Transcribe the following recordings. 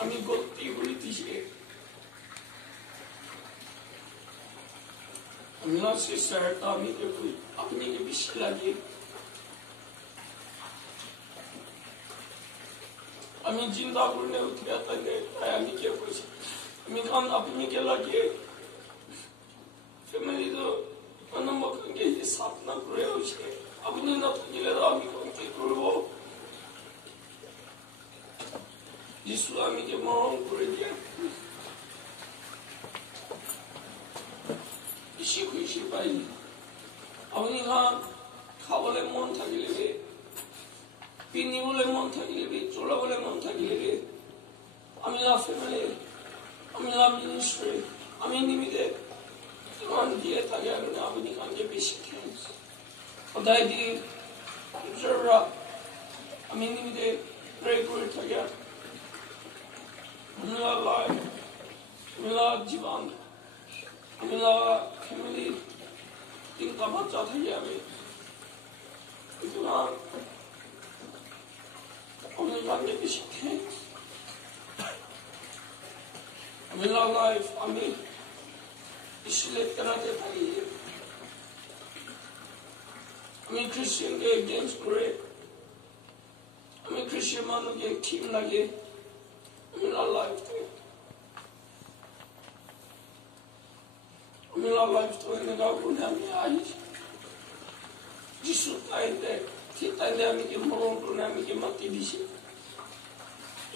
আমি গতি করে দিছে अल्लाह से सहता हमें के कोई अपने के विषय लगे हमें जिंदा करने उठे आता है हमें क्या कुछ हमें काम अपने के लगे फैमिली तो अनंत के हिसाब ना करे उसे अपने ना तो जिले हमें कौन के करो जिसको हमें के मौन करे दिया इसी को इसी पाई अपनी हाँ खावले मन था कि लेगे पीनी बोले मन था कि लेगे चोला बोले मन था कि लेगे अमिला फैमिली अमिला मिनिस्ट्री अमी निमित्ते मान दिए था कि अगर अपनी काम के पीछे थे खुदाई दी जरा अमी निमित्ते प्रे करे था क्या अमिला लाइफ अमिला जीवन अमिला फैमिली इनका बच्चा था ये अभी इतना हमने जानने की सीखे अमिला लाइफ हमें इसलिए कराते था ये हमें क्रिश्चियन के अगेंस्ट करे हमें क्रिश्चियन मानो के ठीक लगे अमिला लाइफ थे मेरा लाइफ तो इन्हें का कुछ हमें आई जिसु ताइंदे कि ताइंदे हमें के मरों को हमें के मत्ती दिशे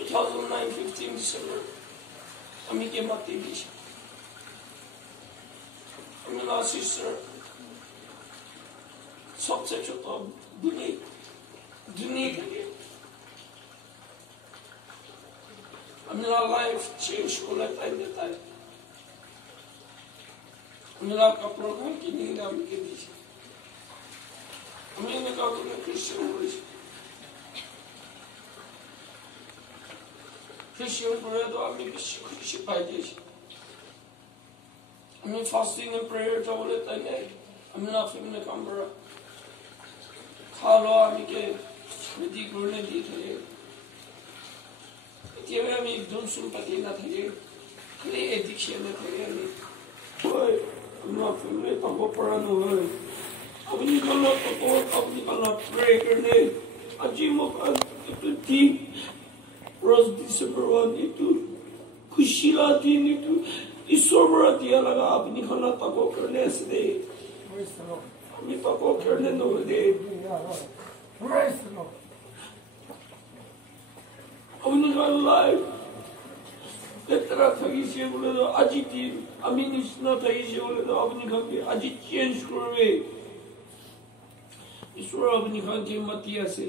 2009-15 दिसंबर हमें के मत्ती दिशे मेरा सिस्टर सबसे छोटा दुनिया के लिए मेरा लाइफ चेंज हो लेता है देता है मेरा कपड़ों का कि नहीं नाम के बीच मैंने कहा कि मैं क्रिश्चियन हूँ क्रिश्चियन पढ़े तो हमें खुशी पाई थी हमें फास्टिंग एंड प्रेयर था बोले तने हमें ना फिर में काम करा खा लो हमें के विधि करने दी थे इतने में हमें एकदम सुनपति ना थे खाली एडिक्शन में थे हमें अपना फैमिली तब पढ़ाना है अपनी कला तो अपनी कला प्रे करने अजी मौका तो थी रोज दिसंबर 1 तो खुशी लाती नहीं तो ईश्वर बड़ा दिया लगा अपनी कला तब करने से दे अपनी तब करने दो दे अपनी कला लाइफ तेरा थकी से बोले तो अजी थी अमी निश्चित थकी से बोले तो अपनी घर के अजी चेंज करोगे ईश्वर अपनी घर के मतिया से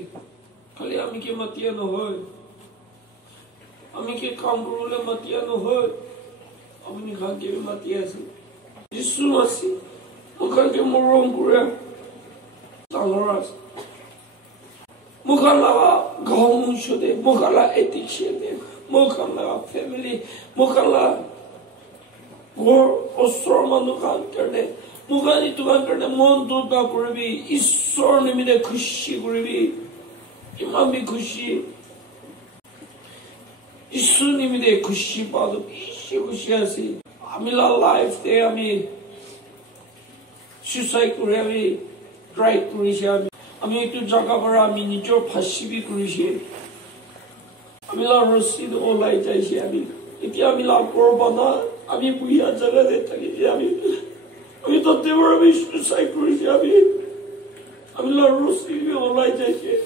खाली अमी के मतिया न हो अमी के काम करोले मतिया न हो अपनी घर के मतिया से यीशु मसीह मुखर के मरों करे तांगरास मुखला गाँव मुझे दे मुखला एतिक्शन दे मुखला फैमिली मुखला और अस्त्र मनुकान करने मुखानी तुकान करने मन तो ना करबी ईश्वर ने मेरे खुशी करबी इमाम भी खुशी ईश्वर ने मेरे खुशी पादो इसी खुशी ऐसी हमेला लाइफ थे हमें सुसाइड करे हमें ट्राई करे से हमें एक जगह पर हमें निचोर फांसी भी करे से हमेला रस्सी तो ओलाई जाए से हमें इतना हमेला कोरबाना अभी बुया जगह देता कि अभी तो देवर में सुसाइड करी से अभी लड़ोसी भी ओलाई जाए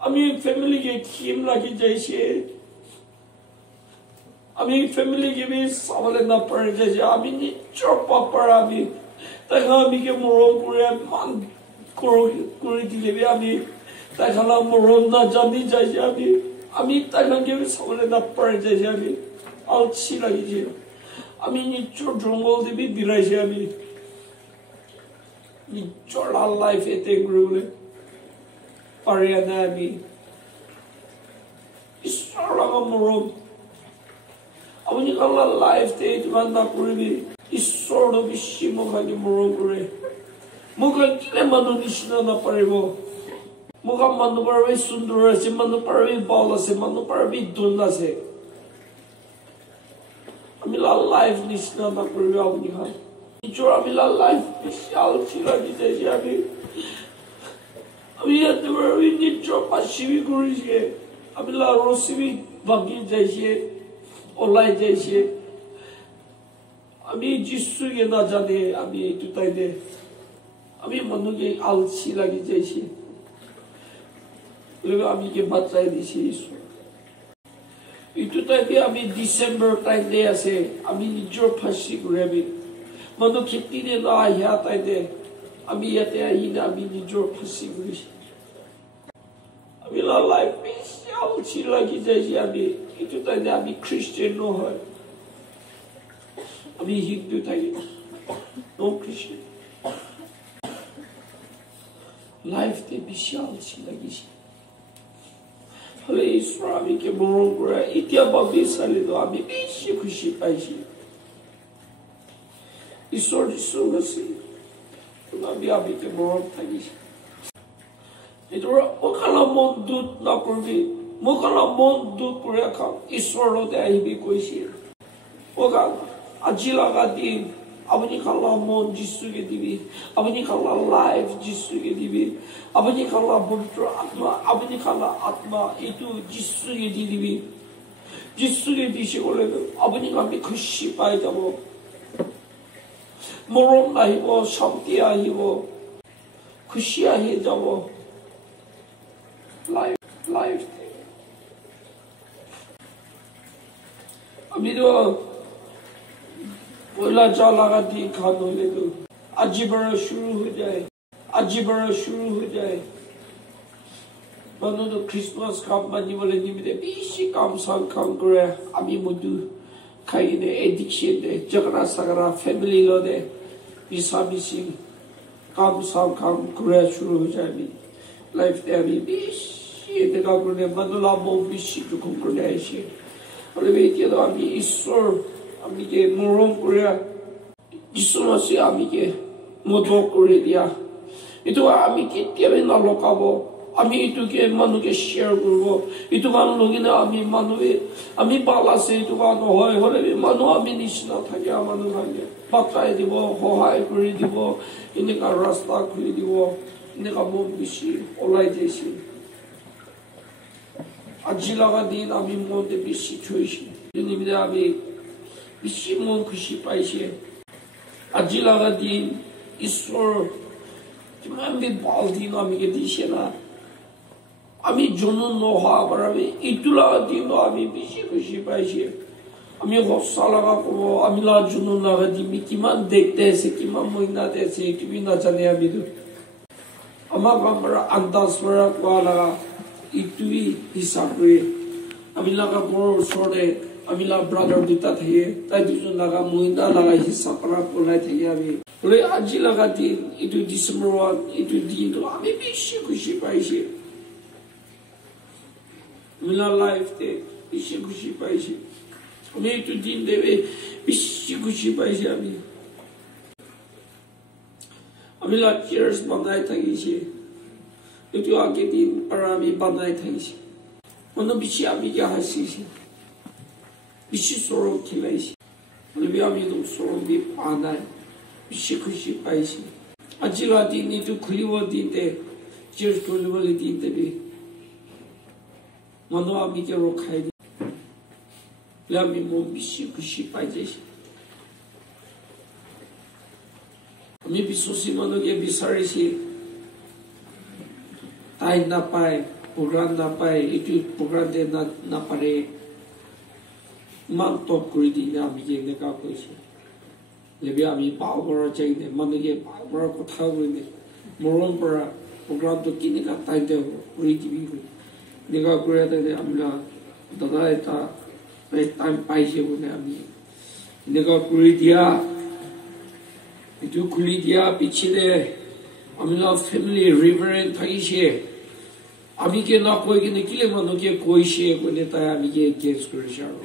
अभी फैमिली के टीम लगी जाए अभी फैमिली के भी सामने ना पड़ जाए अभी निचोर पापड़ अभी तक अभी के मरों करे मान करे दिले भी अभी तक मरों ना जानी जाए अभी तक के भी सामने ना पड़ जाए अभी आलसी लगी जाए আমি নিচর জঙ্গল দেবী বিরাইছে আমি নিচর লাইফ এতে ঘুরে পারে না আমি ঈশ্বর লাগা মরম আপনি আল্লাহ লাইফ তে তোমার না করবি ঈশ্বর বেশি মুখাকে মরম করে মুখা কিলে মানুষ নিশ্চিত না পারিব মুখা মানুষ পারবে সুন্দর আছে মানুষ পারবে বল আছে মানুষ পারবে দুন আছে লাইফ নিচিনা নকৰিব আপুনি হয় নিজৰ আমিলা লাইফ বিশাল চিলাকি যাইছে আমি একেবাৰে নিজৰ পাচিবি কৰিছে আমিলা ৰচিবি বাগি যাইছে ওলাই যাইছে আমি যিশুকে নাজানে আমি এইটো টাইমে আমি মানুহকে আলসি লাগি যাইছে আমি কে বাঁচাই দিছে ঈশ্বৰ এইটো টাইমে আমি ডিসেম্বৰ টাইমে আছে আমি নিজৰ ফাঁচি কৰি আমি মানুহ খেতিৰে নাহিয়া টাইমে আমি ইয়াতে আহিলে আমি নিজৰ ফাঁচি কৰিছে আমি লাইফ আলসি লাগি যাইছে আমি এইটো টাইমে আমি খ্ৰীষ্টিয়ান নহয় আমি হিন্দু থাকি নো খ্ৰীষ্টিয়ান লাইফতে বেছি আলসি লাগিছে হলে ঈশ্বৰ আমিকে মৰম কৰে এতিয়া ভাবি চালিতো আমি বেছি খুশি পাইছি ঈশ্বৰ যিশু আছে আমি আমিকে মৰম থাকিছে এইটো অকালা মন দুখ নকৰিবি মোকালা মন দুখ কৰি খাম ঈশ্বৰতে আহিবি কৈছে অকা আজি লগা দিন আপুনি খালা মন যিশুকে দিবি আপুনি খালা লাইফ যিশুকে দিবি আপুনি খালা পবিত্ৰ আত্মা আপুনি খালা আত্মা এইটো যিশুকে দি দিবি যিশুকে দিছে ক'লে আপুনি আমি খুশি পাই যাব মৰম আহিব শান্তি আহিব খুশি আহি যাব লাইফ লাইফ আমিতো पहला जा लगा दी खानो ले तो আজি बड़ा शुरू हो जाए আজি बड़ा शुरू हो जाए মানুহ তো ক্রিসমাস কাম মানিবলে নিমিতে বেশি কাম করে আমি মধু খাইনে এডিকশন দে ঝগড়া সাগরা ফ্যামিলি লো দে মিশামিশি কাম করে শুরু हो जाए আমি লাইফ দে আমি বেশি দেখা করে মানুলা মো বেশি দুঃখ করে আসে বলে বেকে তো আমি ঈশ্বর আমি কে মরম করে যিশু মাসি আমি কে মদক করে দিয়া এটো আমি কেতিয়াবে নলকাব আমি এটোকে মানুকে শেয়ার করব এটো মানুহ লগিনে আমি মানুহে আমি পালাছে এটো মানুহ হয় হলে মানুহ আমি নিচিনা থাকে মানুহ থাকে বাতাই দিব সহায় কৰি দিব এনেকা ৰাস্তা খুলি দিব এনেকা মন বেছি ওলাই যাইছে আজি লগা দিন আমি মনতে বেছি থৈছে নিমিতে আমি বেছি মন খুশি পাইছে আজি লগা দিন ঈশ্বৰ কিমান ভাল দিন আমিকে দিছে না আমি জনম নোহোৱাৰ আমি এইটো লগা দিন আমি বেছি খুশি পাইছে আমি সঁচা লগা ক'ব আমি জনম লগা দিন কিমান দেখতে আছে কিমান মহিনাতে আছে এইটো নাজানে আমি আমাক আমাৰ আন্দাজ পৰা কোৱা লগা এইটোৱেই হিচাপ কৰি আমি লগা বৰ ওচৰতে আমি ব্রাদার দুটা থাকে তাই দুজন লাগা মহিলা লাগা হিসাব করা পড়াই থাকে আমি বলে আজি লাগা দিন এইটো ডিসেম্বর 1 এইটো দিন আমি বেশি খুশি পাইছি মিলা লাইফতে বেশি খুশি পাইছি আমি এইটো দিন দেবে বেশি খুশি পাইছি আমি লাচিয়ার্স বানাই থাকিছি এইটো আগে দিন para আমি বানাই থাকিছি মনে বেশি আমি কে হাসিছি বেশি সরব খেলাইছি বলে আমি তো সরবি পানাই বেশি খুশি পাইছি আজি রাতে নিতু খুলিব দিতে চার্চ খুলিব দিতে বি মানুহ আমি কে রখাই দি আমি মন বেশি খুশি পাইছি আমি বিশ্বাসী মানুহকে বিচাৰিছি তাই নাপায় প্ৰোগ্ৰাম নাপায় এইটো প্ৰোগ্ৰাম দে নাপাৰে মান টপ কৰি দিলে আমি এনেকা কৈছে লেবি আমি পাবৰ চাইনে মানুহে পাবৰ কথা কৈনে মৰম পৰা প্ৰগ্ৰামটো কিনেকা টাইমতে কৰি দিবি এনেকা কৰি আমি দাদা এটা টাইম পাইছে বোলে আমি এনেকা কৰি দিয়া এইটো খুলি দিয়া পিছলে আমি ফেমিলি ৰিভাৰেণ্ট থাকিছে আমি কে নকৈ কিনে কিলে মানুহকে কৈছে কোনে তাই আমি কে গেছ কৰিছে আৰু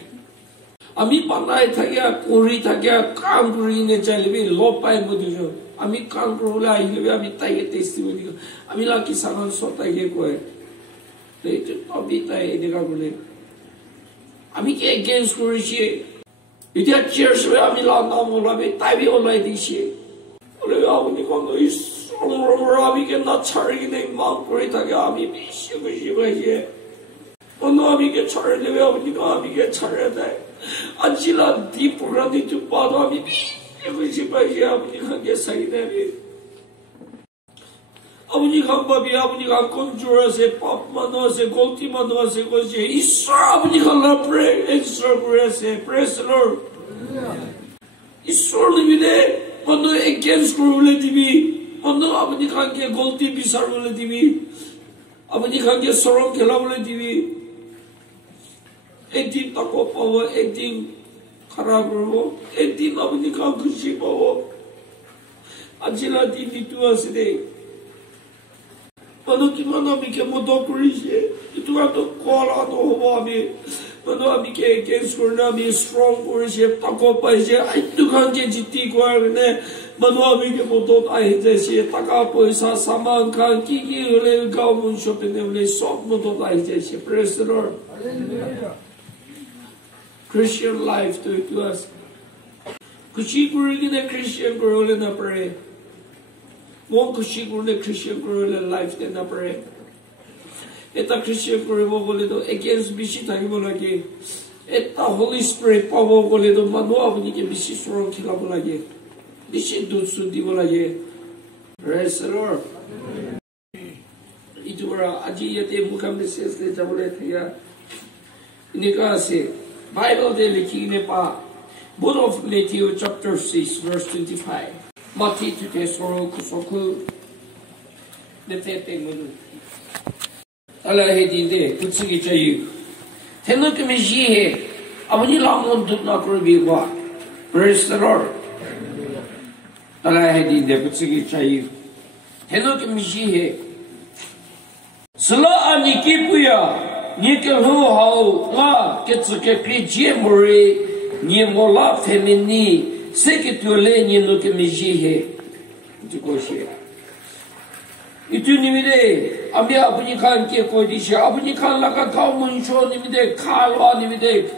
আমি পানাই থাকে কৰি থাকে কাম কৰি নে চালিবি লব পাই বুজিছো আমি কাম কৰিবলৈ আহিলে আমি তাইকে টেষ্টিমনি আমি লা কিसान সতাইকে কয় এইটো তবি তাই এনেকা বোলে আমি কে এগেইনষ্ট কৰিছে 이제 지어서 아미라 나무라비 따비 올라이디시. 그래 아버니가 너희 손으로 아비게 나 차리기네 마음거리다게 아비 비시고 싶어해. 어느 아비게 차려야 돼. 아버니가 아비게 차려야 돼. 안지라 디프라니 좀 봐도 아비 비시고 싶어해. 아버니가 개사기네. 아버니가 밥이 아버니가 건조하세 밥만 넣으세 골티만 넣으세 것이 있어 아버니가 라프레 있어 그래세 프레스로 있어 리비네 어느 에겐스 그루레 디비 어느 아버니가 한게 골티 비사르레 디비 아버니가 한게 소롱 켈라브레 디비 에딘 따고 파워 에딘 카라브로 에딘 아버니가 그시 파워 안질라 디디 투아세데 Mano que mano que mudou por isso, e tu é do cola do homem, mano que escolheu me strong por isso, tá copa isso, aí tu cange de ti agora né, mano que mudou aí desse, tá capa isso, saman can que ele calmo shopping ele só mudou aí desse, praise the Lord. Christian life to us. Kushi guru ne Christian guru na pray. Mo kushi guru ne Christian guru le life de na pray. Eta Christian guru mo bole do against bishi thagi bolage. Eta Holy Spirit power bole do mano abni ke bishi strong khila bolage. Bishi dut sudi bolage. Praise the Lord. Idura aji yate mukam de ses de jabole thaya. Inika se Bible de likhi ne pa book of Matthew chapter 6 verse 25. Mati tu te soro kusoku de te te mulu. Allah he dinde kutsugi chayu. Tenu ke meji he abani lamon dut na kurbi wa. Praise the Lord. Allah he dinde kutsugi chayu. Tenu ke meji he sala ani ki puya ni ke hu hao la ke tsuke kri je muri ni mola femini c'est que tu l'es ni no que me jihe tu koshi itu nimide abi apni khan ke ko dishe apni khan la ka kaw munsho nimide khalwa nimide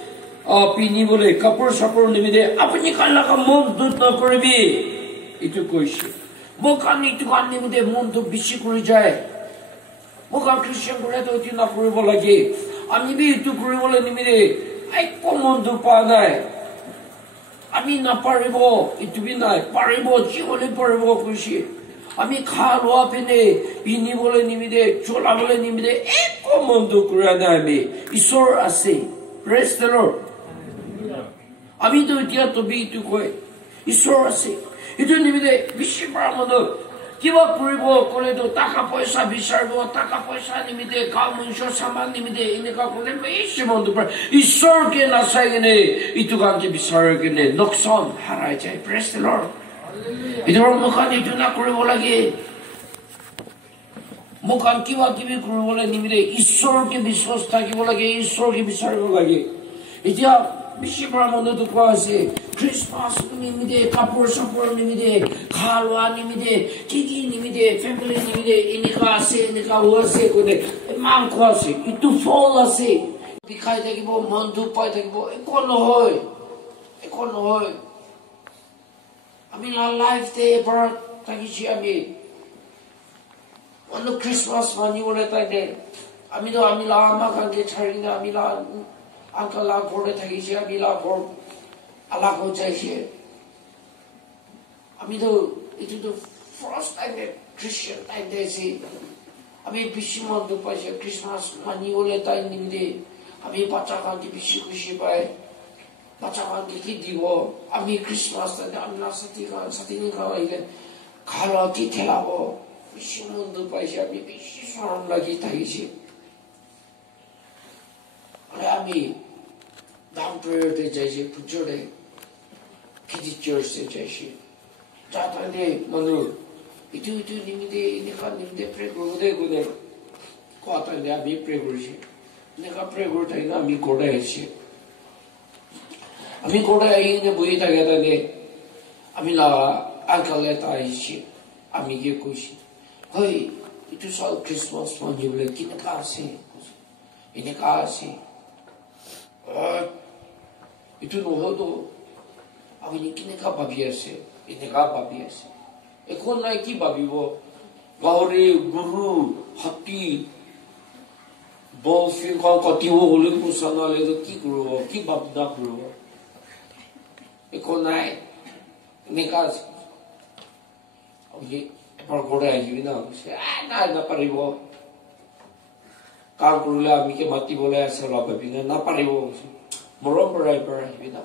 apini bole kapur sapur nimide apni khan la ka mon dut na korbi itu koshi mo khan itu khan nimide mon to bishi kori jaye mo khan Christian kore to itu na koribo lage ami bi itu koribo le nimide ai ko mon to pa nai আমি না পারিব ইতুবি নাই পারিব জীবনে পারিব খুশি আমি খাওয়া পেনে পিনি বলে নিমিদে চলা বলে নিমিদে এক মন্দ করে না আমি ঈশ্বর আছে প্রেজ দ্য লর্ড আমি তো এতিয়া তবি ইতু কয় ঈশ্বর আছে ইতু নিমিদে বেশি পারমদ কিবা কৰিব কলে তো টাকা পয়সা বিচাৰিব টাকা পয়সা নিমিদে কাম মনুষ্য সামান নিমিদে এনেকা কলে বেশি মন্দ পায় ঈশ্বৰকে নাচাই কিনে ইটো কামকে বিচাৰি কিনে নকশন হাৰাই যায় প্ৰেজ দ্য লৰ্ড ইটোৰ মুখান ইটো না কৰিব লাগে মুখান কিবা কিবি কৰিবলৈ নিমিদে ঈশ্বৰকে বিশ্বাস থাকিব লাগে ঈশ্বৰকে বিচাৰিব লাগে এতিয়া বেশি পাৰমদটো কোৱা হৈছে Christmas nimide kapur sapur nimide khalwa nimide kiki nimide family nimide inika ase inika wase kode mang khwase itu fall ase dikhai thakibo mon du pai thakibo ekon hoy ami la life te ever takichi ami ono Christmas mani ole taide ami do ami la ama kange charinga ami la uncle la gore takichi ami la gore Allah ko chahiye ami to itu to first time Christian time de se ami bishimo do paise Christmas mani ole time nimide ami bacha kan ki bishi khushi pai bacha kan ki dibo ami Christmas ta amna sati ni ka ile khalo ki thelabo bishimo do paise ami bishi saram lagi thaise ami down prayer de jaise pujore Kidi church se jaisi. Jata ne manu itu nimide inika nimide pray gode ko ata ne abi pray gorishi. Nika pray gorta ina ami koda heshi. Ami koda ai ne buita gata ne ami la alkaleta heshi. Ami ge kushi. Hoi itu soal Christmas manjule kinaka ase. Inika ase. Itu no hodo 아버님 기내가 밥이었어요. 이내가 밥이었어요. 그건 나의 기 밥이고 가을에 구루 학기 bolfin ko katiwo ulit mo sana ledo ki gruwo ki babda gruwo iko nai nikas oye par gora ayi na se na paribo kal kurula ami ke mati bole ase la babina na paribo morom parai parai na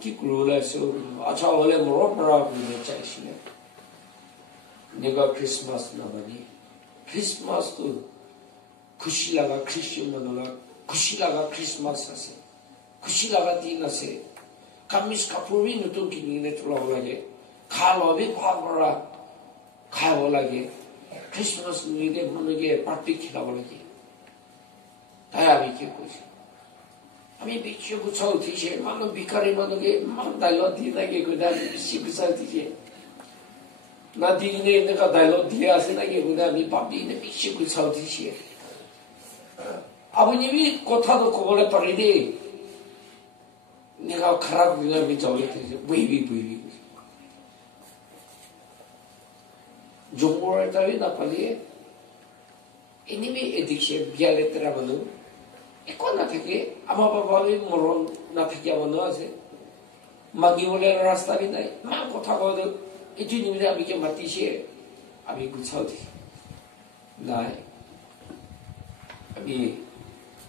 ki kurula se acha ole morom para ne chaisine nega Christmas na bani Christmas to खुशीलागा Christian मनोला खुशीलागा Christmas आसे खुशीलागा दिन आसे कामिस कापुरी नतुन किनिने तुलाव लागे खालबे भागरा खाव लागे क्रिसमस निदे मनगे पार्टी खिलाव लागे ताय आमी के कोछि आमी बिच्चो गुछौ थिसे मानो बिकारी मनगे मान डायलॉग दिनागे गुदा बिसि गुछौ थिसे ना दिने नेका डायलॉग दिया आसे नागे गुदा मी पापीने बिसि गुछौ थिसे 아버님이 꽃하도 고번에 빠르디 내가 가라고 그냥 저기 부이비 종고를 따위 나팔리에 이님이 에딕시에 비알레트라고는 이거 나타게 아마 바바비 모론 나타게 하면 하세 마기올레 라스타비 나이 막 꽃하고도 이주님이 아비게 맞디시에 아비 구차우디 나이 아비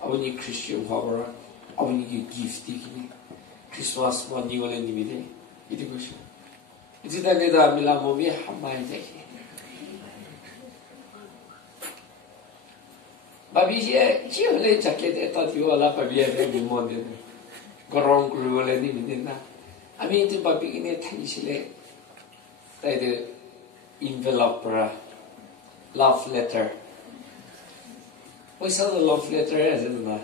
아버님 크리스천 화보라 아버님께 기프트이기네 크리스마스 만니고래 님이네 이런 것이 이제다게다 밀라 몸이 한마디 되게 바비시에 지을래 자켓에 따디오라 바비에 미몬데 거롱 그루래 님이나 아미 이제 바비기네 타기실래 따이데 envelope love letter What's the love letter isn't that?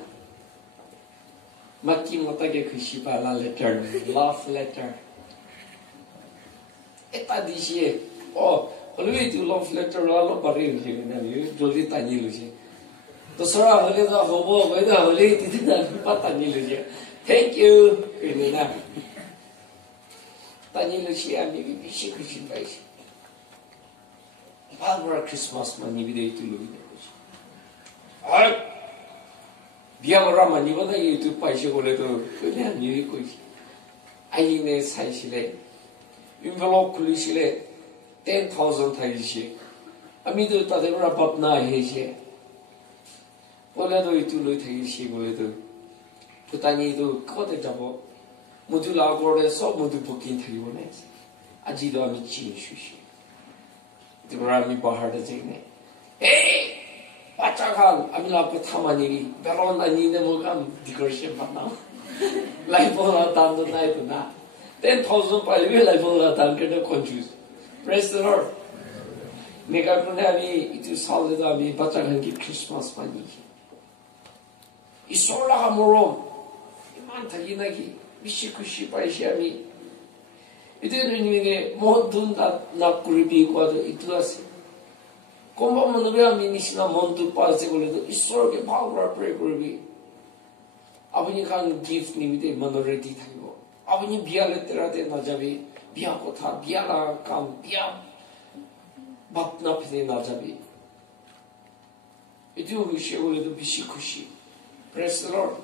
Maki motage kushiba la letter, love letter. Eta dishi, oh, always to love letter la lo bari lusi na you jolly tani lusi. To sara hole da hobo weda hole tidina patani lusi. Thank you, Kirina. Tani lusi ami bishi kushiba ishi. Barbara Christmas mani bide tu lusi. 비아그라만 이번에 유튜브 파이시고래도 그냥 유익고 아이네 사이실에 인벨롭 클리실에 10,000 타이시 아미도 따대로라 밥나 해시 원래도 유튜브로 타이시고래도 부단이도 그거들 잡고 모두 라고래서 모두 벗긴 타이고네 아지도 아미 치슈시 드라미 바하르 제네 에이 Pacakan, amila petamani, belon ani ne mogam decoration patna. Laifola tando na itu na. 10,000 paliwe laifola tan kena confuse. Praise the Lord. Neka kune ami itu salde da ami pacakan ki Christmas pani. Isola kamorom, iman tagi nagi, bishi kushi paishi ami. Itu ni mohon na kuribi kuado itu asi. Kompa menurut kami nisna montu palse boleh tu Isor ke power pray kurbi. Apni kan gift ni mite menurut di thayo. Apni biar leterate na jabi, biar kotha, biar la kam, biar bapna pine na jabi. Itu usia boleh tu bishi kushi. Praise the Lord.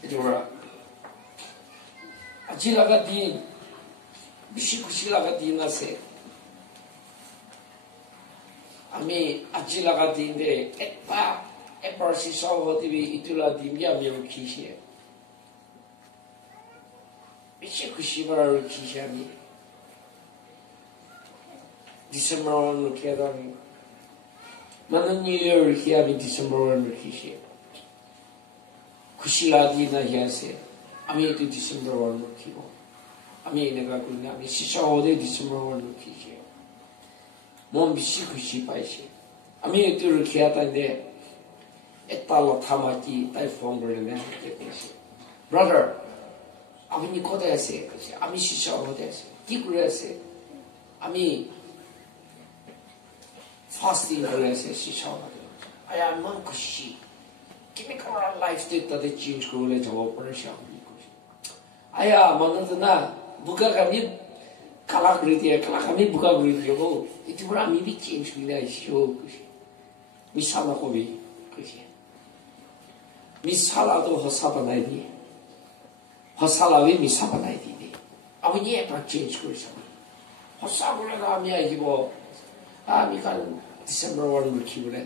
Itu orang. Aji laga di, bishi kushi laga di nase. Ami ajilaga dinde etpa eparsi sawotibi itula dimya miukishie. Bishi kushibara ukishami. December on ukiyadami. Mana New Year ukiyami December on ukishie. Kushiladi na hiyase. Ami itu December on ukibo. Ami nega kunya ami sisawode December on ukishie. 몸 비시 구시 파이시 아미 뚜르 키아타인데 에탈로 타마키 타이폰 버리네 brother 아버님 코다야세 아미 시샤오데세 기그레세 아미 fasting 그레세 시샤오데 아야 몸 구시 give me come life state that change 고래 저거 버리셔 Ayah mana tu na buka kami kalak beriti kalak kami buka beriti oh itu berapa mimi change bila isu misal aku bi kusi misal atau hasa banai di hasa lawi misal banai di apa ni apa change kusi hasa boleh kami aja bo kami kan December 1 berki boleh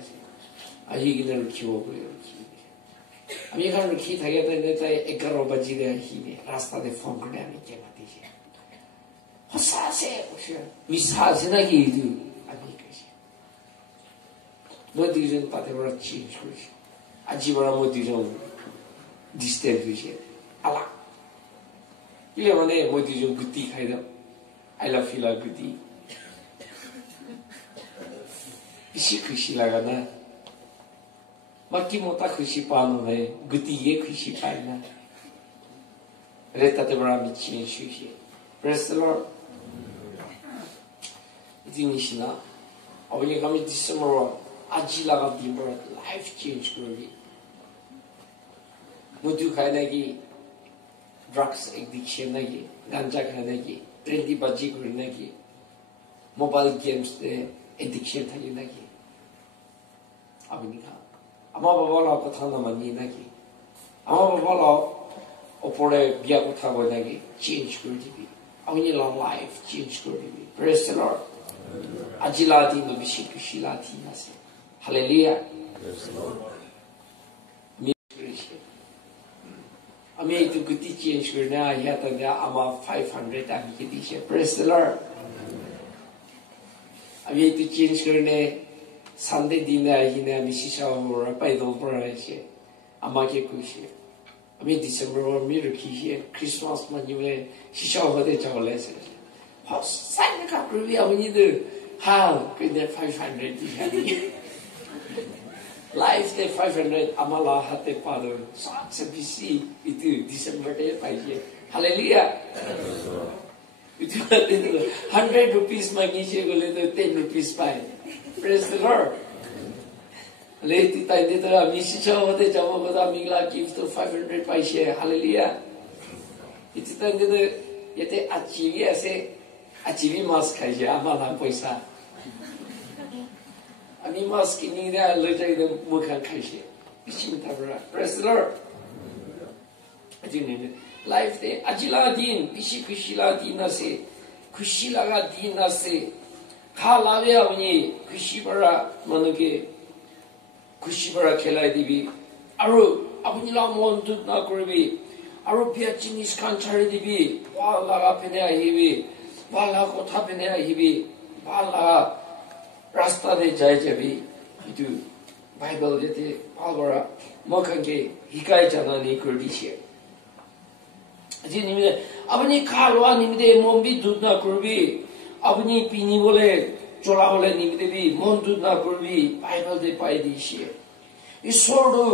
aja kita berki boleh আমি এখানে কি থাকে তাই 11 বাজে হিনে রাস্তাতে phone করে আমি কে মাতিছি হসাছে মিসাছে নাকি ইদু আমি কইছি মদিজন পাতে বড় চেঞ্জ করেছে আজি বড় মদিজন ডিস্টেন্স হইছে আলা ইলে মানে মদিজন গুতি খাই দাও আই লাভ ইউ লাভ গুতি বেশি খুশি লাগা না Maki mota खुशी पानो है गुती ये खुशी पाना रहता तो बड़ा मिची खुशी Praise the Lord इतनी निशना अब ये कमी दिसंबर आज लगा दिन पर लाइफ चेंज करोगी मुझे खाने की ड्रग्स एडिक्शन नहीं गांजा खाने की ट्रेंडी बाजी करने की मोबाइल गेम्स से एडिक्शन था ये नहीं अब नहीं खा Ama babalau kata nama ni lagi. Ama babalau opore biar kata kau lagi change kerja. Awak ni lah life change kerja. Praise the Lord. Ajilati no bisi kushilati nasi. Hallelujah. Praise the Lord. Ami itu kuti change kerja. Ya tanda ama 500 ami kuti share. Praise the Lord. Ami itu change kerja. Sunday dinner hina misisha or paidol paraishe amake kushi ami December or mirki Christmas manule shisha hode chawle se hos sai ka rubi awni de how with the 500 dihi life the 500 amala hate pado sa bisi itu December day paije hallelujah itu 100 rupees mangiche gole to 10 rupees pai Praise the Lord. Late time dito misi chawo te chawo bada mingla give to 500 paise hallelujah. Iti time dito yete achieve ase achieve mas khaije amala paisa. Ami mas kini da lojai de mukha khaise. Bisin tabra. Praise the Lord. Ajini life de ajila din bisi kushila din ase kushila ga din ase खालावे अपनी खुशी बड़ा मनो के खुशी बड़ा खेलाई दिबी आरो अपनी ला मन दुख ना करबी आरो बिया जिनिस खान छाड़ी दिबी बाला पेने आहिबी बाला कोठा पेने आहिबी बाला रास्ता दे जाय जबी इतु बाइबल जेते बालबरा मखंगे हिकाय जानानी करदिशे जी निमिदे अपनी खालवा निमिदे मोंबी दुख ना करबी अपनी पीनी बोले चोला बोले निमिते भी मन दूध ना करबी बाइबल दे पाई दिए ईश्वर दो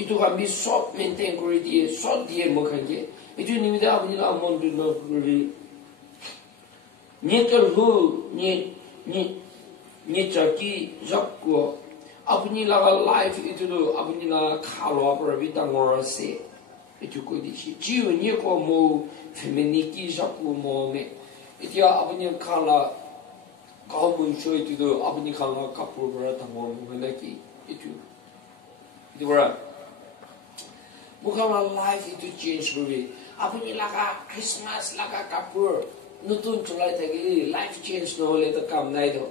इतो का भी सब मेंटेन कर दिए सब दिए मुखंगे इतो निमिते अपनी ला मन दूध ना करबी नेकर हो ने चकी जक्को अपनी ला लाइफ इतो दो अपनी ला खालो पर भी तंगोर से इतो को दिसी जीवन ये को मो फेमिनिटी जक्को मो में इतिया अपनी खाला गाँव मुंशो इतु अपनी खाला कपूर बड़ा तंगोर मुगले की इतु बड़ा मुखाला लाइफ इतु चेंज करी अपनी लगा क्रिसमस लगा कपूर नतुन चुलाई थकी लाइफ चेंज न होले तो काम नहीं दो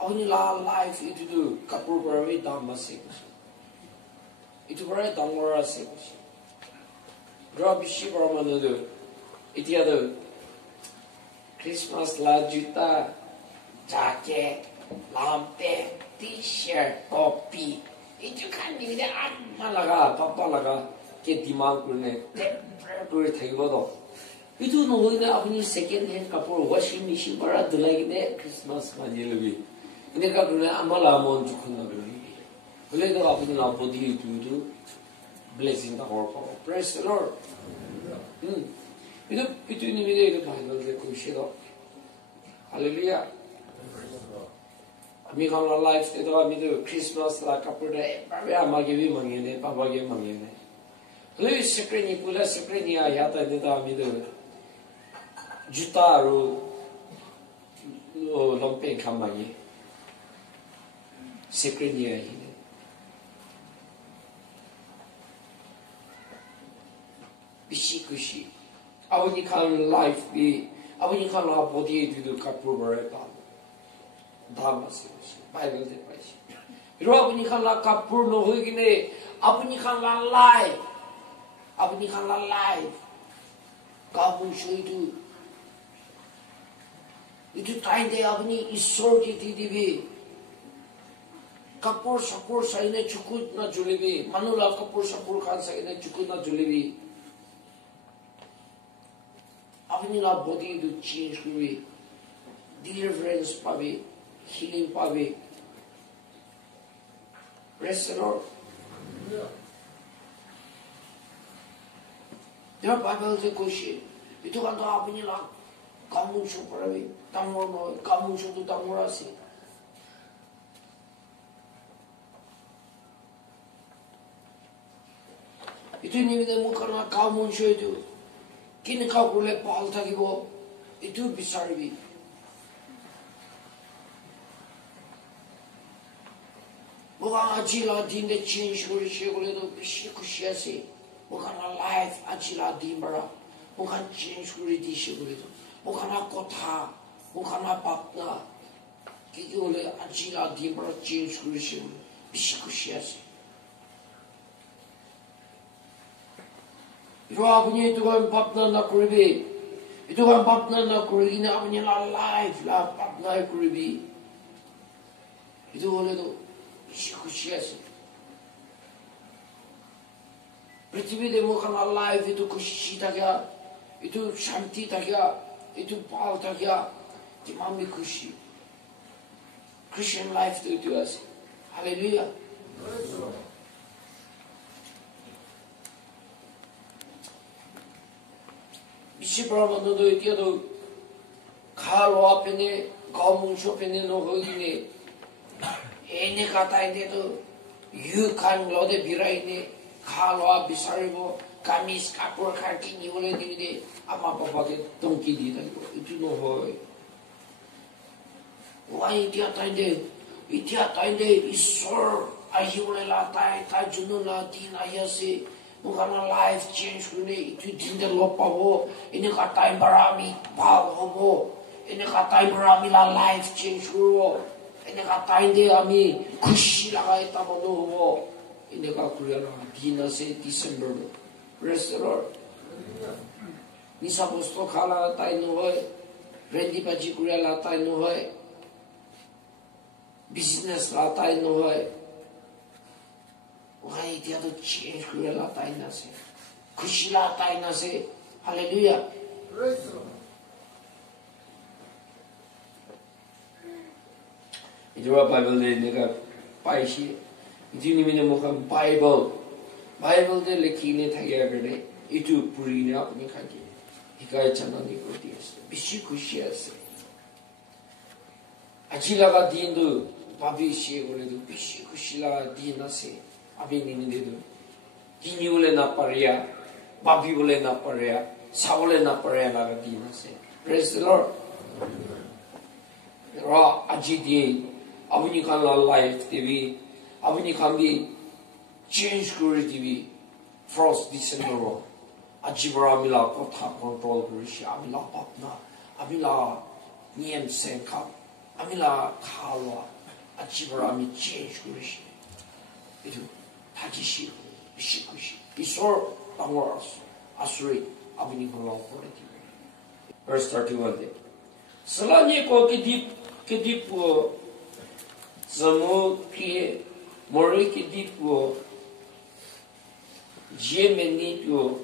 अपनी ला लाइफ इतु कपूर बड़ा भी दाम से इतु बड़ा तंगोर से रबिशी बड़ा मनो दो इतिया दो Christmas la juta, jacket, lampe, t-shirt, topi. Itu kan ni dia amma laga, papa laga, ke dimag kurne, temper thaibo do. Itu no hoine apni second hand kapur washing machine para dulai ne Christmas mani lobi. Ine ka kurne amma la mon jukhna lobi. Bole do apni la body itu blessing the Lord. Praise the Lord. Itu ni mide itu Bible de kushi do. Hallelujah. Ami kalau life itu ami tu Christmas lah kapur deh. Bawa amagi bi mangi ne, papa ge mangi ne. lui secret pula secret ni ya ta de ta mi de juta ro lo lompen kamani secret ni ya bishi kushi awani kan life bi awani kan la body du kapur bare ba dharma se bible de pai ro awani kan la kapur no hogi ne awani kan la life अपनी खाला life काबू शुरू itu tainde अपनी ईश्वर की दीदी भी कपूर सपूर सही ने चुकुत ना जुली भी मनुला कपूर सपूर खान सही ने चुकुत ना जुली भी अपनी ला बॉडी तो चेंज हुई deliverance पावे healing पावे restore Dia Bible se koshi. Itu kan tu apa ni lah? Kamu show perawi, tamur no, kamu show tu tamur asi. Itu ni kita muka na kamu show itu. Kini kau boleh pal thaki bo. Itu besar bi. Bukan aji lah din de change kuri sih boleh tu bisi kusi asi. bukan life ajila dimbara bukan change kuri di shiguri bukan kota bukan papna kiki ole ajila dimbara change kuri shiguri bishikushiyasi itu apunya itu kan papna na kuribi itu kan papna na kuri ini apunya la life la papna kuribi itu ole tu bishikushiyasi पृथ्वी दे मुखन life itu खुशी था क्या itu शांति था क्या itu पाल था क्या जिमामी खुशी Christian life तो itu ऐसे हालेलुया इसी प्रमाण तो itu तो खालो अपने गाँव अपने लोगों ने इन्हें कहता है तो युकान लोडे बिराई ने खालो बिसारिबो kamis kapur kaki ni boleh di apa apa ke tongki di tadi itu no hoy why dia tande isor ahi boleh latai ta junun la din ayase bukan life change kuni itu din de lopawo ini katai barami bal hobo ini katai barami la life change kuro ini katai de ami kushi lagai ta bono hobo ini ka kuya la dina se December restaurant ni saposto khala tai no hoy rendi paji kuya la tai no hoy business la tai no hoy why dia to change kuya la tai na se kushi la tai na se hallelujah itu Bible de nega paishi Jini mine mukam Bible de lekine thagya gade itu puri ne apni khaki hikayat chanani koti ase bishi khushi ase aji laga din do babi she gole do bishi khushi la din ase abi nini de do kini ole na paria babi ole na paria saole na paria laga din ase praise the Lord ra aji din abuni kan la life tv abuni kan bi change kuri tv first December ajibra mila kotha control kuri shi amila papna amila niem senka amila khalwa ajibra mi change kuri shi itu tajishi bishikushi isor tawars asuri abuni kan la kuri tv verse 31 de salanye ko kedip zamu ki Mori ki dipo Jemeni to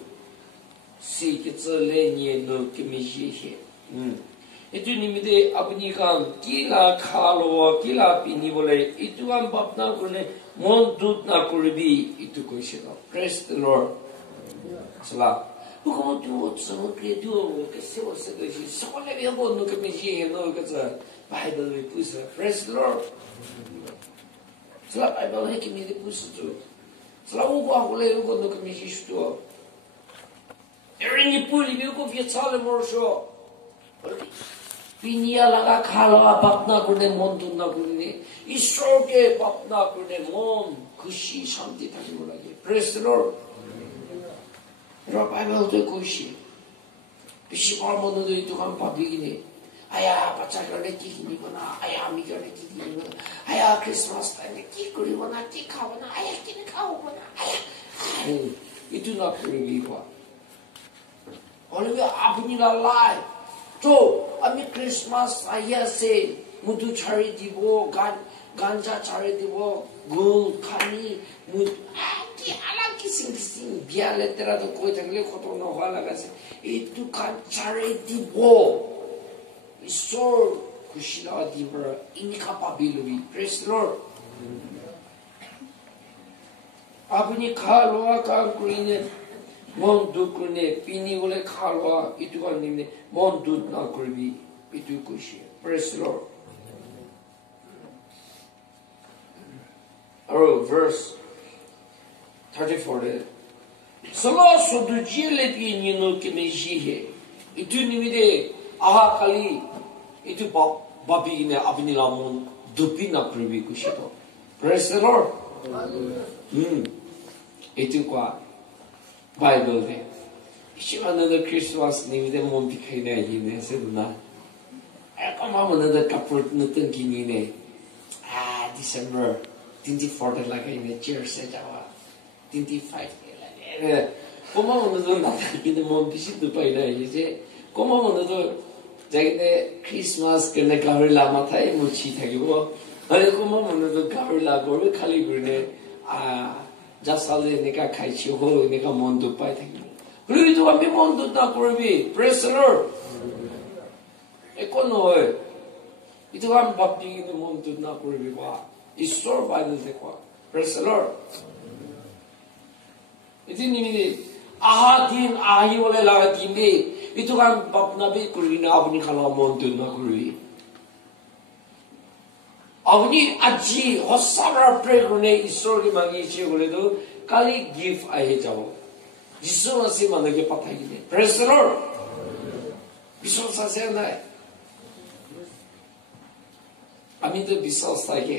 si ki tsale ni no ki mi shi itu ni mi de apni kam kila khalo kila pini bole itu am bapna kone mon dut na kurbi itu ko shino praise the Lord sala huko tu so credo que se você doji só le veo no que me shi no que ça Bible we pusa praise the Lord So I believe in the push to Selalu aku lepas aku nak misi itu. Orang Ipoh lebih aku biasa le morso. Pinia laga khala bapna kurne mon tunna kurne. Ishwar ke bapna kurne mon खुशी शांति थाकी बोलागे. Praise the Lord. रो Bible तो खुशी. बिशी बार मनो तो इतो काम पाबिगिने. आया बच्चा करने की नहीं बना. आया मी करने की नहीं बना. आया क्रिसमस टाइम में की करी बना की खाओ बना. आया की नहीं खाओ बना. आया. इतो ना करेगी क्या? और ये अपनी लालाय. तो अभी क्रिसमस आया से मुझे चारी दिवो गांजा चारी दिवो गुल खानी मुझे की अलग किसिम बिया ले तेरा तो कोई तकलीफ खतरा न हो लगा से इतु खान चारी दिवो ईश्वर खुशी लगा दिवरा इनका पाबिलोगी प्रेस लॉर्ड अपनी खालवा काम करीने मन दुख करने पीनी वाले खालवा इतु करने में मन दुख ना करी इतु खुशी प्रेस लॉर्ड और verse 34 है सलो सोदुजिले पिनिनो के मेजी है इतु निमिदे आहा खाली इतु बाबी ने अपनी लामों दुपी ना करी खुशी तो प्रेस लॉर्ड इतु क्या बाइबल में इसीमानों क्रिसमस निमित्ते मन बिखाई नहीं है से दुना ऐसा मामूनों कपूर नतन किनी ने दिसंबर 24 लगा इन्हें चर्च से जावा 25 लगे कोमा मामूनों ना किने मन बिसी दुपाई नहीं है कोमा मामूनों जाके क्रिसमस करने गावरिला माथा है मुझी था कि वो अरे कोमा मामूनों गावरिला बोले खाली गुरने जासाले निका खाइची हो निका मन दुपाई था कि 그리고 또 한번 먼저 딱 그러비 프레스를 에코노에 이또 한 밥비기도 먼저 딱 그러비 봐 이스토어 바이블 대과 프레스를 이제님이 아하딘 아히올레 라딘데 이또 한 밥나비 그러기나 아버님 갈라 먼저 딱 그러비 아버님 아지 헛사라 프레그네 이스토어기 망이 지고 그래도 칼리 기프 아해 잡아 जिससे मसीह मन के पता ही नहीं प्रेज़ द लॉर्ड विश्वास से ना अभी तो विश्वास था कि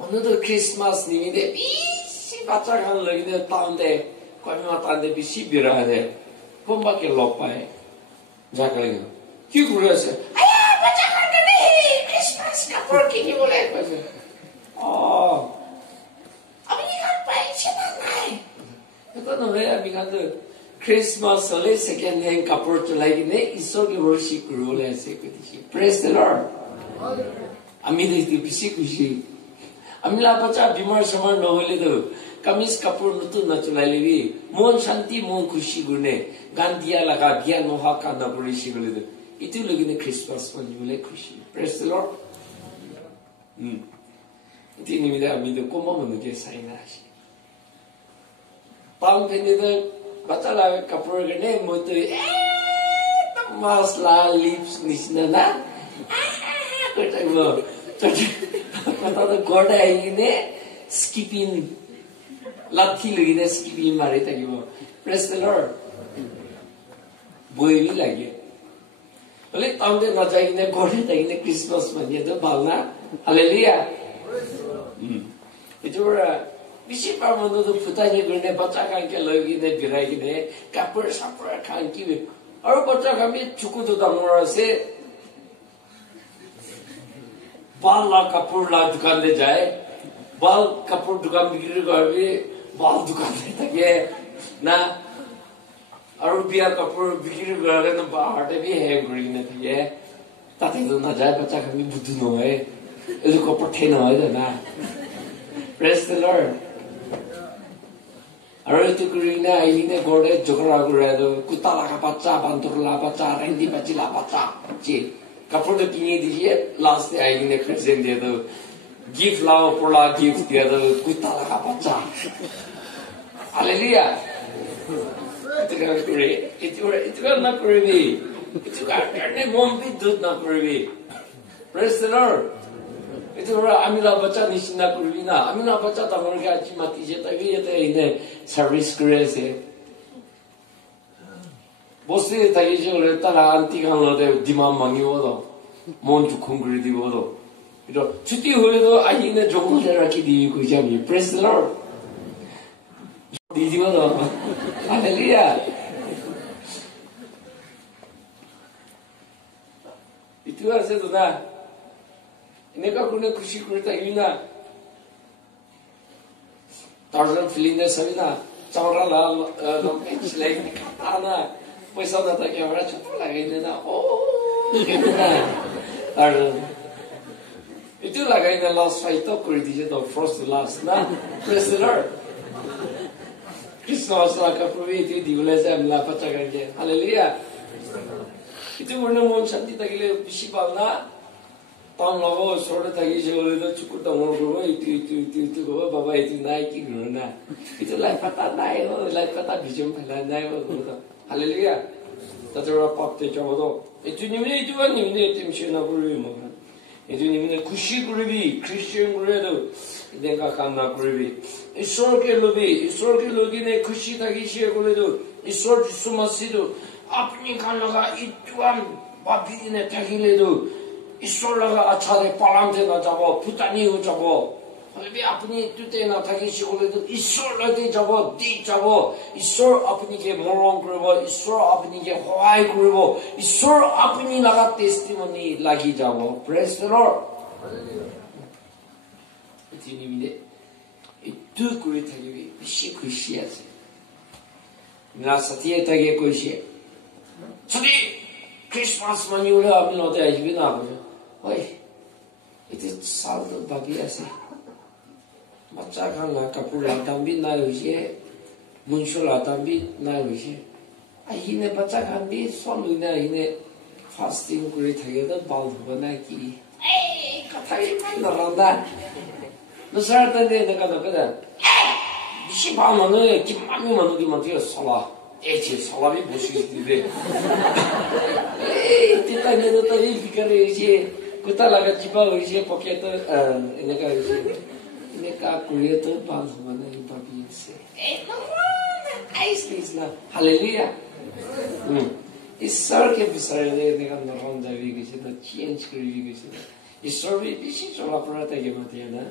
오늘 도 크리스마스 निमित्ते बीसी बच्चा खान लगी ने तांदे कोई में तांदे बीसी बिरा है पंबाके लोपाए जाकर गया क्यों गुरु से आया बच्चा खान नहीं क्रिसमस का पार्टी नहीं बोले Christmas only second hand couple to like in it is so the worship rule and security. Praise the Lord. Amin the physical. Amila Pacha Bimar Summer no little. Kamis Kapur Nutu naturally. Mon Shanti Mon Kushigune. Gandia Laga Dia Nohaka Naburishi little. It will look in the Christmas when you like Kushi. Praise the Lord. It means that we do come on the sign. Palm Penny Batala Kapur name would Masla lips Nisnana. But I will. But the God I skipping Latin skipping Marita. Praise the Lord. Boy, like it. Let on the Naja in the God in the Christmas when you do Balna. Hallelujah. Itu bisi pamono tu putanya gune baca kan ke lagi ne birai ne kapur sapur kan ki aur baca kami cukup tu damora se bal la kapur la dukan de jaye bal kapur dukan bikri karbe bal dukan de take na aur biar kapur bikri karbe na bahar de bhi hai green ne take tate tu na jaye baca kami budu no hai itu kapur thena hai na praise the Lord. Aru tu kurina ini gorde jogara gurado kutala kapacha bantur la pacha rendi pachi la pacha ji kapur de kini diye last day ini present dia tu gift lao pola gift dia tu kutala kapacha hallelujah itu kan kuri itu kan nak kuri itu kan karena mombi dud nak kuri praise the Lord itu orang amila baca ni sina kurina, amila baca tak mereka aji mati je, tapi ini service kerja se. Bosnya tadi je orang tara anti kan orang dimam mangi bodoh, monju kongkri di bodoh. Itu cuti hari tu aji ni jongkol jarak di kujami, praise the Lord. Di bodoh, haleluya. Itu harus tu dah. Ini kan kuna खुशी करता है ना ताज़न film ने सभी ना चावरा लाल like आना पैसा ना था क्या बड़ा चुप लगे ने ना ओ कितना ताज़न itu lagi na last fight तो कर दीजिए तो first last ना president Christmas lah kaproi itu diulas amla pacak kerja haleluya itu mana mon shanti tak gile bisi balna Tam logo sorte tagi sekolah itu cukup tanggung jawab itu kau bapa itu naik kiri na itu lai pata naik lai pata bijum pala naik itu haleluya tapi orang pap tu coba tu itu ni mana itu kan ni mana itu mesti nak beri mana itu ni mana kushi beri Christian beri tu ini kakak nak beri Isor ke logi ni kushi tagi sekolah tu Isor Yesus Masih tu apni kan laga itu am babi ni tagi le tu ईश्वरलागा अच्छा दे पालम थे ना जाबो पुतानी हो जाबो अबे अपनी तुते ना थाकी शिकोले तो ईश्वर लगे जाबो दी जाबो ईश्वर अपनी के मरम करबो ईश्वर अपनी के होय करबो ईश्वर अपनी लगा टेस्टिमनी लागि जाबो प्रेज द लॉर्ड इतनी मिले इतु कुरी थाकी बिशी खुशी আছে ना सतिए थाकी खुशी सदी क्रिसमस मनिउले अपनी लोटे आइबे ना Oi, itu saldo bagi asih. Baca kan lah kapula tambi na uji, muncul tambi na uji. Ahine baca kan bi sonu na ahine fasting kuri thage to bal bana ki. Kathai na randa. Nusar tande na kada kada. Bisi ba mano ki mami mano ki mati sala. Echi sala bi boshi dibe. Tita ne to tabi fikare uji. Kita laga jiba uji pocket ini ka kuliah tu bang mana ini babi se. Nice lah, haleluya. Isor ke besar ini kan orang Jawa gitu, change kiri gitu. Isor bi bisi coba pernah tanya mati ya,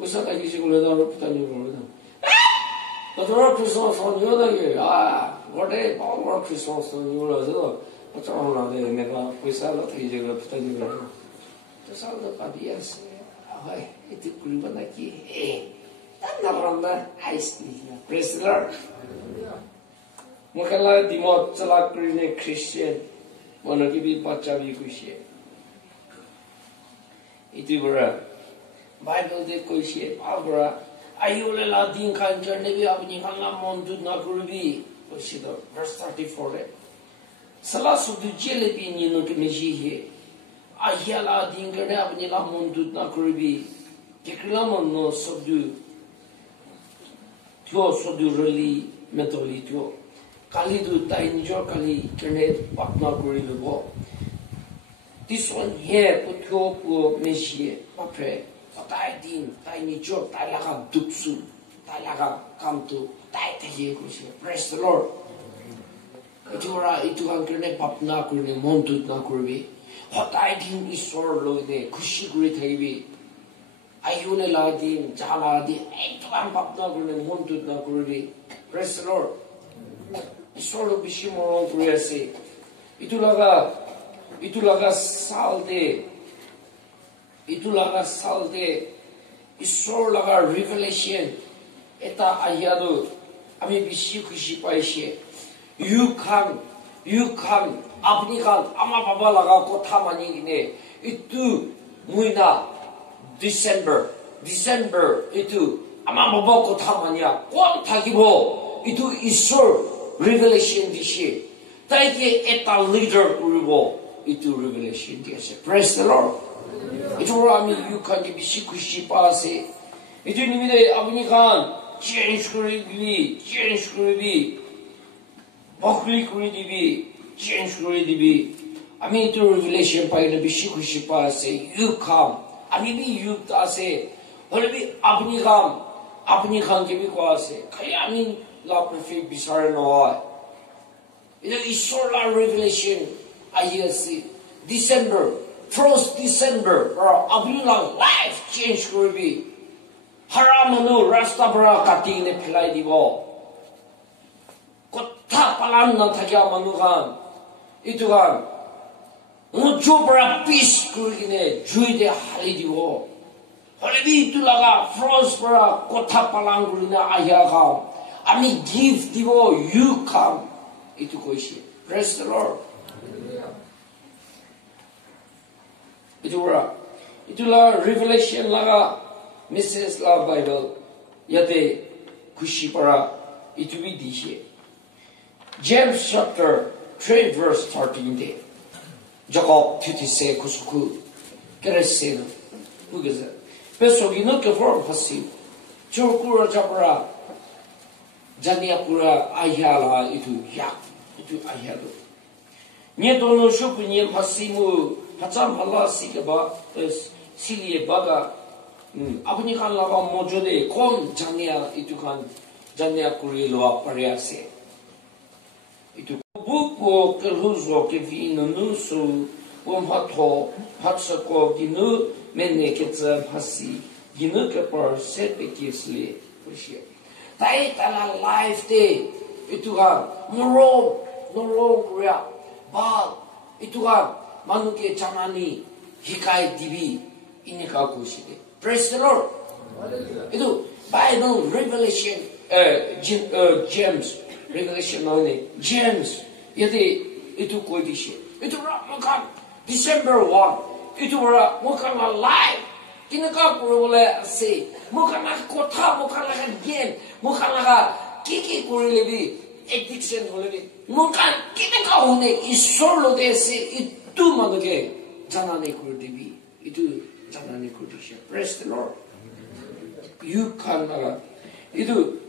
pusat lagi sih kuliah orang petani orang. Tapi orang Christmas orang lagi, gede orang Christmas orang tu. Macam orang ada mereka puasa lah tadi juga petani orang. Terus ada pabias, itu kuliban lagi, tak orang dah ice ni, praise the Lord. Mungkin lah di mod celak kerana Christian, mana kita baca bi kuisi. Itu berapa? Bible de kuisi, apa? Ayu lelah dingkan kerana bi apa ni kalau montu nak kulibi, kuisi tu verse 34. Salah satu jelebi ni nak mejihe, ayala dingkerne apni la mundut na kurbi, keklam no sabdu, tio sabdu rali metoli tio, kali tu tain jor kali kerne patna kuri lubo. This one here put tio pu mejihe, papre, patai din, tain jor, tai laga duksu, tai laga kamtu, tai teje kusi. Praise the Lord. Itu kan kerana papna kurni montut na kurbi, hotai din isor lo ne kushi kuri thaibi, ayune la din jala din, itu kan papna kurni montut na kurbi. Praise the Lord. Isor lo bishi morong kuri ase. Itu laga salde, isor laga revelation. Eta ayado, ami bishi kushi paishe. You can, apni kan, ama baba laga kota mani ini, itu muina December itu, ama baba kota mania, kon takibo, itu isor revelation dishi, taiki eta leader kuribo, itu revelation dishi. Praise the Lord. Itu orang you can dibishi kushi pase, itu ni mide apni kan change kuribi. Bakli kuri dibi, change kuri dibi. I mean to revelation pa ina bishi kushi pa say you come. 아니 비 유다 세 헐비 아버니 감 के भी को से कई 아니 ला perfect बिसार न 이제 이 solar revelation IEC December 1st December 아버니 ला life change 그러비 하라마누 라스타브라 카티네 필라이 디보 कोठा पलान न थकिया मनुगान इतुगान मुझो बड़ा piece कुर्गिने जुइदे हाली दिवो हलेबी इतु लगा फ्रोज बड़ा कोठा पलान कुर्गिने आया काम आमी गिफ्ट दिवो यू कम इतु कोइशी प्रेज द लॉर्ड इतु बड़ा इतु ला रिवेलेशन लगा मिसेस ला बाइबल यते खुशी पड़ा इतु भी दिशे James chapter 3 verse 13 de Jacob titise kusuku keresena ugeze pesogino ke form hasi churkura japra janiapura ayala itu ayalo nie dono shoku nie hasimu hacham hala sikaba silie baga apni kan lava mojode kon jania itu kan jania kuri lo pariase itu buku kerhuzo ke vino nusu hato hatsako ginu menne ketsa hasi ginu ke par sete kisli pushia tai tala life de itu ga no ria ba itu ga manuke chanani hikai divi inika kushide praise the Lord itu Bible revelation James Revelation 9 James yadi itu koidishi itu makan December 1 itu makan live kinaka kurole se makan kotha makan game makan kiki kurilebi addiction holebi makan kinaka hone isolo dese itu manage janane kurdibi itu janane kurdishi praise the Lord you can itu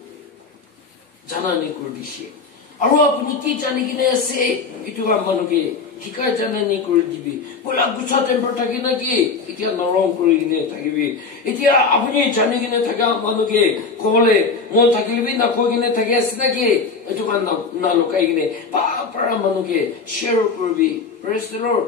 janane kurdishi aro apni ki janigine se itu manuge hikai janane kurdibi bola gucha temper thakina ki itia norong kurigine thakibi itia apni janigine thaka manuge kole mon thakilbi na kogine thakesina ki itu kan na lokaigine pa para manuge share kurbi praise the Lord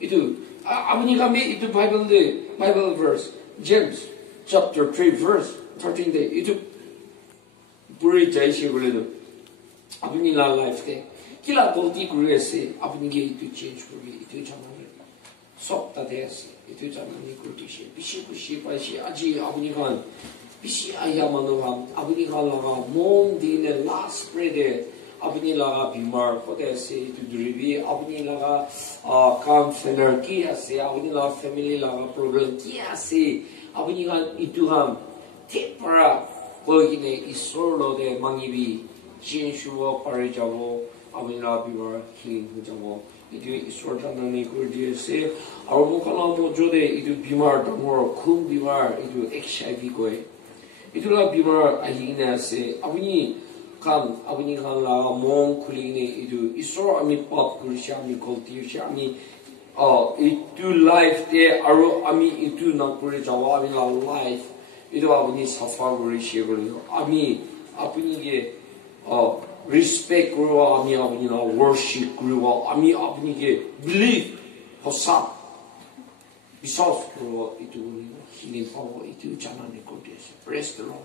itu apni kami itu Bible verse James chapter 3 verse 13 de itu puri jaisi boledo apni la life de kila golti kuri ase apni ge itu change kuri itu jamani sokta de ase itu jamani kuri she bishi kushi pashi aji apni kan bishi ayamano ham apni kan laga mom dine last pray de apni laga bimar khote ase itu duribi apni laga काम failure key ase apni laga family laga problem ki ase apni kan itu ham tepara 거기네 이솔로데 망이비 진슈와 파리자고 아밀라 비와 힐링 자고 이디 이솔자나니 그디에세 아르모칼라모 조데 이디 비마르 담모 쿵 비마르 이디 HIV 고에 이디라 비마르 아히네세 아브니 칸라 몽 쿨리네 이디 이솔 아미 팝 그리샤미 콜티샤미 이투 라이프 데 아로 아미 이투 나쿠리 자와 아밀라 라이프 이도 아버니 사파고리 시고요 아미 아버니게 respect 그리고 아미 아버니나 worship 그리고 아미 아버니게 believe 호사 비서스 그리고 이도 힐링하고 이도 자나네 거기에서 praise the Lord